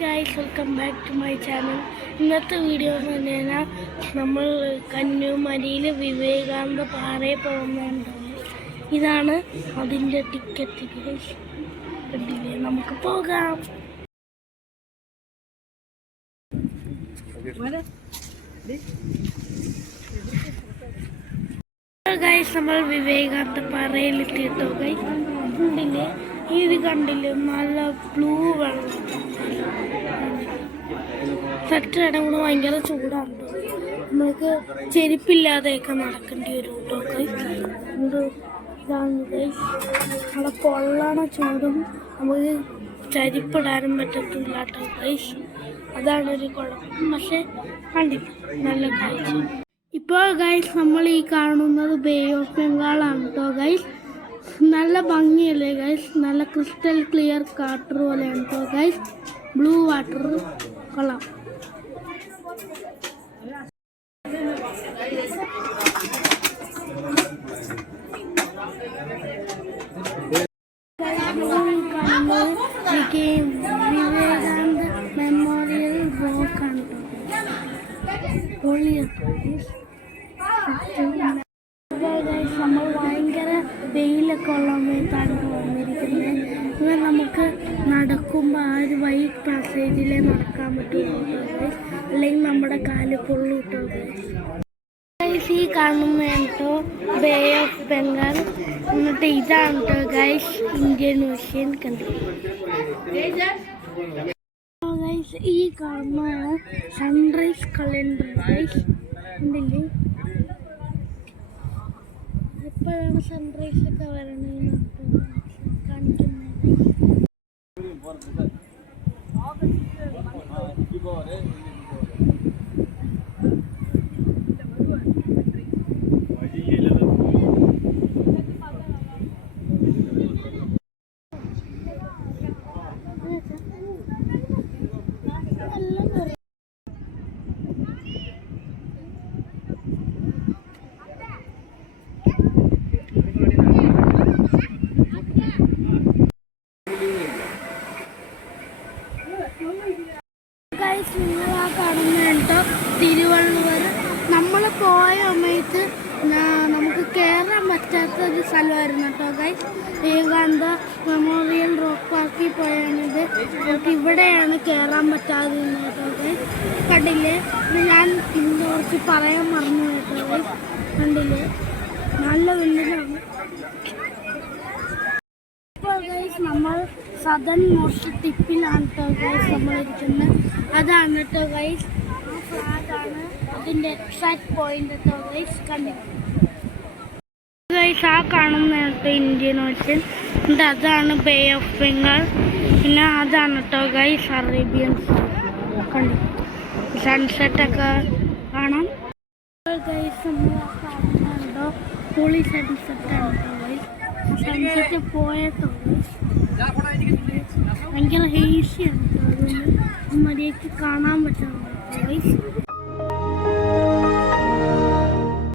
guys, welcome back to my channel. ഇന്നത്തെ video എന്ന് പറഞ്ഞാൽ നമ്മൾ കന്യാകുമാരിയിൽ വിവേകാനന്ദ പാറയിൽ പോകുന്നുണ്ട്. ഇതാണ് അതിൻ്റെ ടിക്കറ്റ്. കണ്ടില്ലേ, നമുക്ക് പോകാം. ഗൈസ്, നമ്മൾ വിവേകാനന്ദ പാറയിൽ എത്തിയിട്ടോ. ഗൈസ് കണ്ടില്ലേ, ഇത് കണ്ടില്ലേ, നല്ല ബ്ലൂ വെള്ളം. തട്ടിടം കൂടെ ഭയങ്കര ചൂടാണ്. നമുക്ക് ചെരുപ്പില്ലാതെയൊക്കെ നടക്കേണ്ടി വരും കേട്ടോ. ഇതാണ് ഗൈസ്, അവിടെ പൊള്ളണ ചൂടും നമുക്ക് ചരിപ്പിടാനും പറ്റത്തില്ല കേട്ടോ ഗൈസ്. അതാണൊരു കുഴപ്പം. പക്ഷെ കണ്ടില്ല, നല്ല കാഴ്ച. ഇപ്പോൾ ഗൈസ് നമ്മൾ ഈ കാണുന്നത് ബേ ഓഫ് ബംഗാളാണ് കേട്ടോ ഗൈസ്. നല്ല ഭംഗിയല്ലേ ഗൈസ്, നല്ല ക്രിസ്റ്റൽ ക്ലിയർ വാട്ടർ പോലെയാണ് കേട്ടോ ഗൈസ്. ബ്ലൂ വാട്ടർ കൊള്ളാം. വിവേകാനന്ദ മെമ്മോറിയൽ റോക്കാണ് നമ്മൾ ഭയങ്കര വെയിലൊക്കെ ഉള്ള സമയത്താണ് വന്നിരിക്കുന്നത്. ഇങ്ങനെ നമുക്ക് നടക്കുമ്പോൾ ആ ഒരു വൈറ്റ് പാസേജിലേ നടക്കാൻ പറ്റുള്ളൂ, അല്ലെങ്കിൽ നമ്മുടെ കാല് പൊള്ളു കിട്ടും. ഗൈസ്, ഈ കാണുന്ന കേട്ടോ ബേ ഓഫ് ബംഗാൾ. എന്നിട്ട് ഇതാണ് കേട്ടോ ഗൈസ് ഇന്ത്യൻ ഓഷ്യൻ. ഗൈസ്, ഈ കാണുന്നതാണ് സൺറൈസ് കലണ്ടർ. ഗൈസ് ഉണ്ടല്ലേ, എപ്പോഴാണ് സൺറൈസ് ഒക്കെ വരണമെന്ന് കാണിക്കുന്നത്. നിങ്ങൾ ആ കാണുന്ന കേട്ടോ തിരുവള്ളുവർ. നമ്മൾ പോയ സമയത്ത് നമുക്ക് കയറാൻ പറ്റാത്തൊരു സ്ഥലമായിരുന്നു കേട്ടോ ഗൈസ്. വിവേകാനന്ദ മെമ്മോറിയൽ റോക്ക് പാർക്കിൽ പോയാണിത്. നമുക്ക് ഇവിടെയാണ് കയറാൻ പറ്റാതിരുന്നത് കേട്ടോ ഗൈസ്. കണ്ടില്ലേ, ഞാൻ ഇന്ന് കുറച്ച് പറയാൻ മറന്നു കേട്ടോ ഗൈസ്. കണ്ടില്ലേ, നല്ല വെള്ളിലാണ്. ഇപ്പോൾ ഗൈസ് നമ്മൾ സദൺ മോസ്റ്റ് ടിപ്പിലാണ് കേട്ടോ ഗൈസ് നമ്മളിരിക്കുന്നത്. അതാണ് കേട്ടോ ഗൈസ്, ആ ഫ്ലാഗാണ് അതിൻ്റെ എക്സാക്ട് പോയിന്റ് കേട്ടോ ഗൈസ്. കണ്ടിട്ട് ഗൈസ്, ആ കാണുന്ന കേട്ടോ ഇന്ത്യൻ ഓഷ്യൻ. എന്നിട്ട് അതാണ് ബേ ഓഫ് ബംഗാൾ. പിന്നെ അതാണ് കേട്ടോ ഗൈസ് അറേബ്യൻ സീ. കണ്ടിട്ട് സൺസെറ്റൊക്കെ കാണാം ഗൈസ്. നമ്മൾ ആ കാണുന്നുണ്ടോ പൊളി സൺസെറ്റാണ് കേട്ടോ ഗൈസ്. സൺസെറ്റ് പോയട്ടോ ഗൈസ്, ഭയങ്കര ഹേസിയാണ് കേട്ടോ. അതുകൊണ്ട് മര്യാദയ്ക്ക് കാണാൻ പറ്റുന്നുണ്ട് ഗൈസ്.